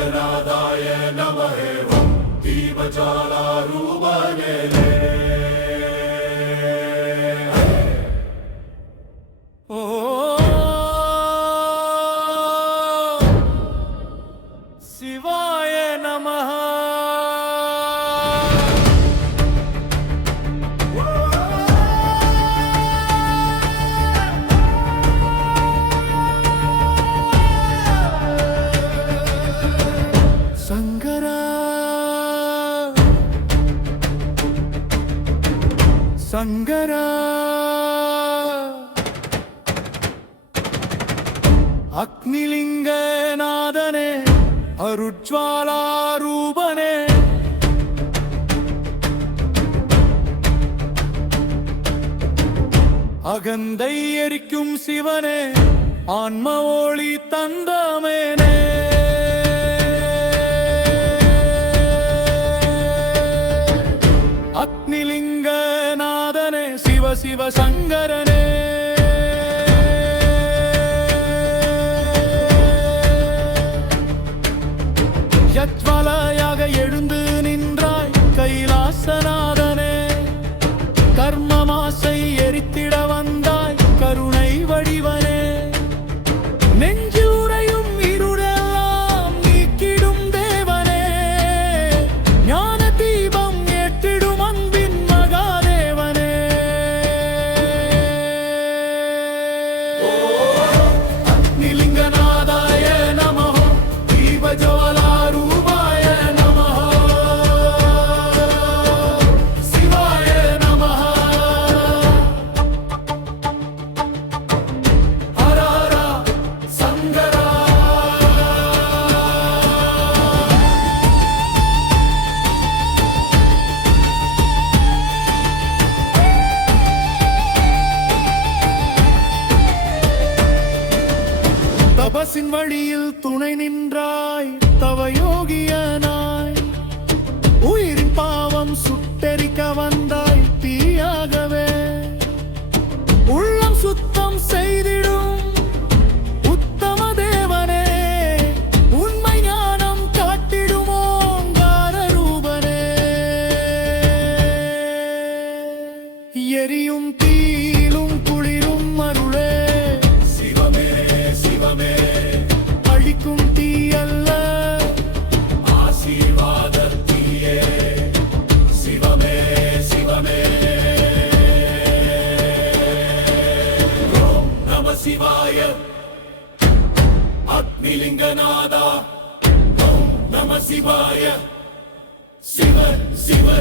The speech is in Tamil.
अग्निलिङ्गनादाय नमः ॐ दीपज्वालारूपने ஓ சங்கரா. அக்னிலிங்கநாதனே அருட்ஜ்வாலாரூபனே. அகந்தை எரிக்கும் சிவனே ஆன்ம ஒளி தந்தமேனே. அக்னிலிங்கநாதனே தபசின் வழியில் துணை நின்றாய் தவயோகியனாய். உயிரின் பாவம் சுட்டெரிக்க வந்தாய் தீயாகவே. உள்ளம் சுத்தம் செய்திடும் உத்தம தேவனே. உண்மை ஞானம் காட்டிடும் ரூபனே. எரியும் தீலும் சிவாய. அக்னிலிங்கநாதா. ஓம் நம சிவாய. சிவ சிவ